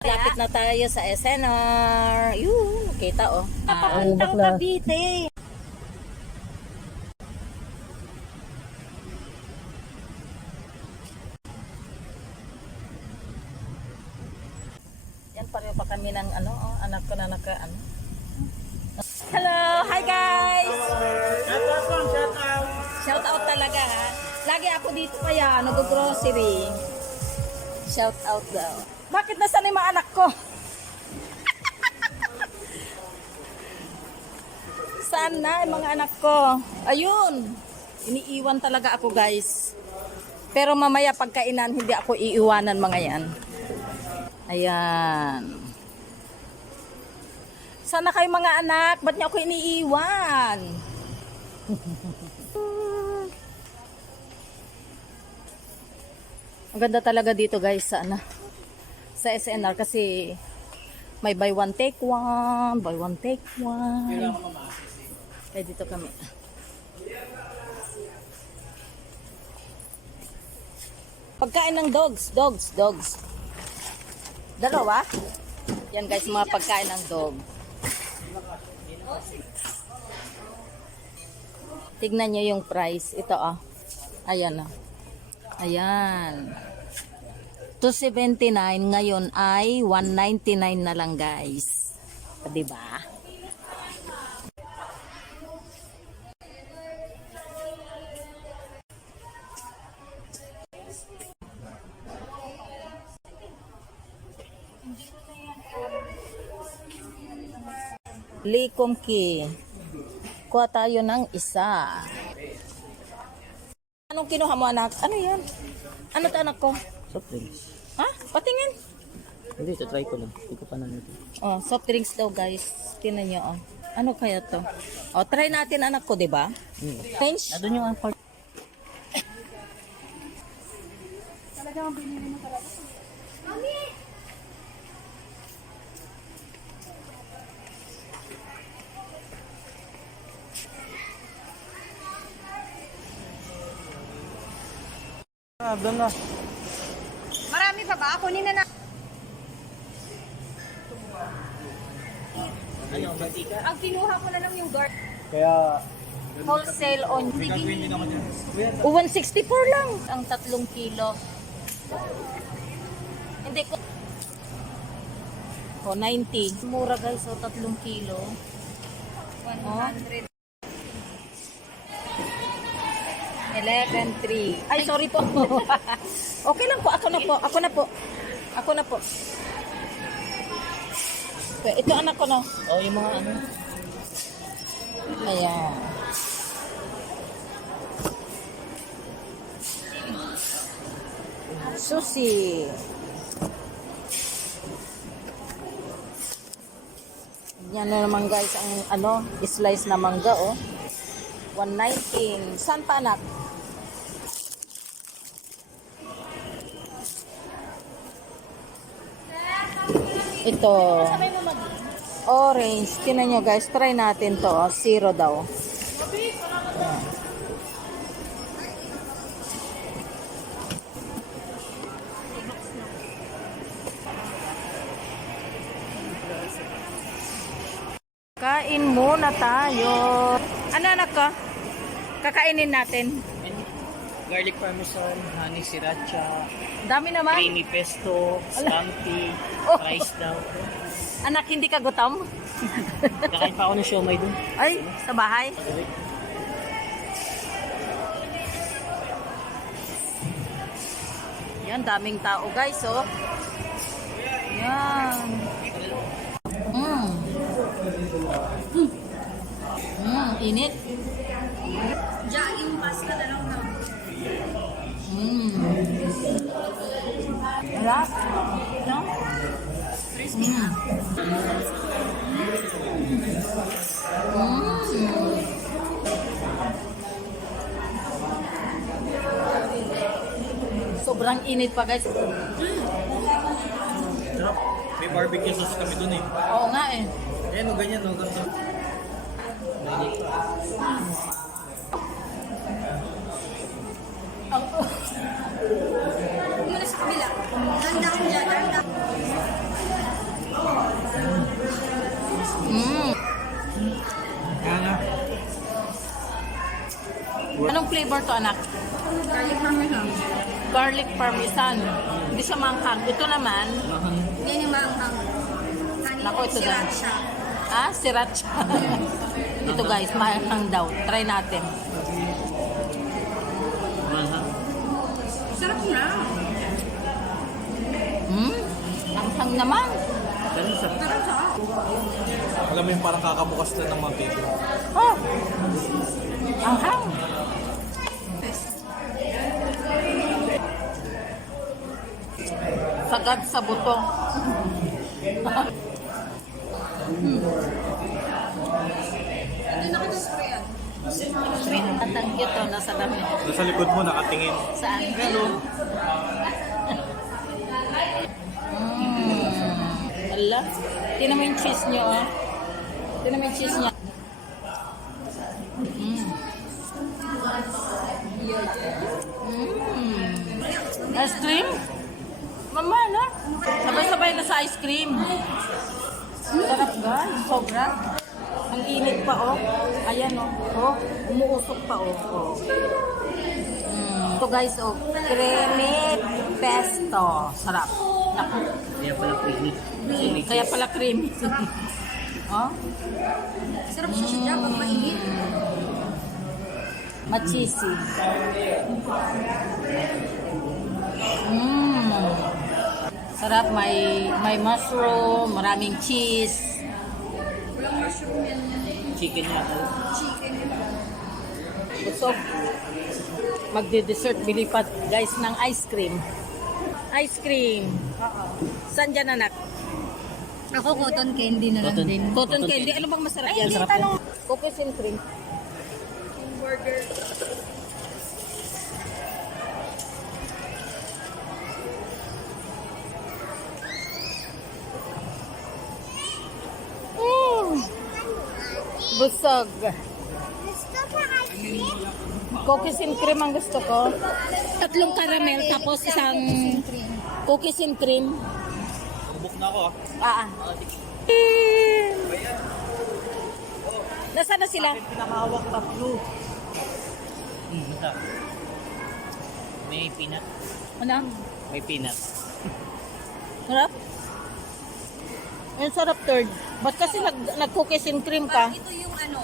Lapit na tayo sa SNR. Yun, kita oh. Papuntang Cavite. Yan pareho pa kami ng ano, oh, anak ko na ano. Hello, hi guys. Shout out talaga ha. Lagi ako dito kaya nag-grocery. Shout out daw. Bakit nasaan yung mga anak ko? Saan na yung mga anak ko? Ayun. Iniiwan talaga ako guys. Pero mamaya pagkainan hindi ako iiwanan mga yan. Ayan. Sana kayo mga anak? Ba't niyo ako iniiwan? Ang ganda talaga dito guys sa SNR kasi may buy one take one, buy one take one. Kaya dito kami. Pagkain ng dogs. Dalawa? Yan guys, mga pagkain ng dog. Tignan nyo yung price. Ito ah. Ayan ah. Ayan. 279 ngayon ay 199 na lang guys. Diba? Likom ki. Kuha tayo ng isa. Anong kinuha mo anak? Ano yan? Ano to anak ko? Soft drinks. Ha? Patingin. Hindi, try ko lang. Hindi ko pa namin ito. Oh, soft drinks daw guys. Tingnan niyo oh. Ano kaya to? Oh, try natin anak ko, 'di ba? Change. Doon yung part. Talagang binili mo talaga. Mami! Doon na. Marami pa ba? Kunin na na. Ano, mantika? Ang kinuha ko na lang yung guard. Kaya, Wholesale on. gagawin din ako dyan. 164 lang ang 3 kilo. Hindi ko. Oh, 90. Mura guys, so 3 kilo. 100. 11.3. Ay, sorry po. Okay lang po. Ako na po. Okay, ito anak ko na. Oh, yung mga ano. Ayan. Susi. Yan na naman guys ang slice na mangga oh. 119. Saan pa anak? Ito. Orange. Tingnan nyo guys. Try natin to. Oh. Zero daw. Ayan. Kain muna tayo. Ano anak ka? Kakainin natin. Garlic parmesan, honey sriracha, Dami naman. creamy pesto, scampi, Oh. rice daw. Anak, hindi ka gutom? Nakain pa ako ng siomay dun. Ay, sa bahay. Yan, daming tao guys, oh. Yan. Init. Diyan, yung pasta na lang na. Harap. No? Crispy na. Sobrang init pa guys. Sarap. May barbecue sauce kami dun eh. Oo nga eh. Ayan o, ganyan o. Ganito. Muna sa kabila. Ganda ko dyan. Mm. Yan na. Anong flavor to, anak? Garlic parmesan. Garlic parmesan. Hindi siya manghang. Ito naman, Yan yung maanghang. Naku, ito daw. Sriracha. sriracha. Ito guys, manghang daw. Try natin. Sarap na. Manghang naman. Ganun sa... Sarap sa Alam mo yung parang kakabukas na ng mga cake. Oh. Manghang. Sagad sa buto. Doon ako sa sprayan. At ang cute to, nasa dami. Nasa likod mo, nakatingin. Saan? Ganun. Ala. Tingnan mo yung cheese nyo, oh. Tingnan mo yung cheese niya. Ice cream? Mama, no? Sabay-sabay na sa ice cream. Sarap guys, sobra. Ang init pa, oh. Ayan, oh. Oh, umuusok pa, oh. Oh. Ito guys, oh. Creamy pesto. Sarap. Naku. Kaya pala creamy. Kaya pala creamy. Oh? Sarap siya siya pag mainit. Machisi. Sarap, may mushroom, maraming cheese. Walang mushroom yan. Chicken yata. Chicken yun. Busog. Magde-dessert, bili pa guys ng ice cream. Ice cream. Saan dyan, anak? Ako cotton candy na lang Cotton- din. Cotton candy. Ano bang masarap yan? Sarap Tanong. Cookies and cream. Burger. Busog. Cookies and cream ang gusto ko. Tatlong caramel tapos isang cookies and cream. Book na ako Ah. Nasaan na sila? Pinakahawak tatlo. Ito. May peanut. Ano? May peanut. Sarap? Ang sarap third. Ba't kasi nag-cookies and cream ka? Ito yung ano,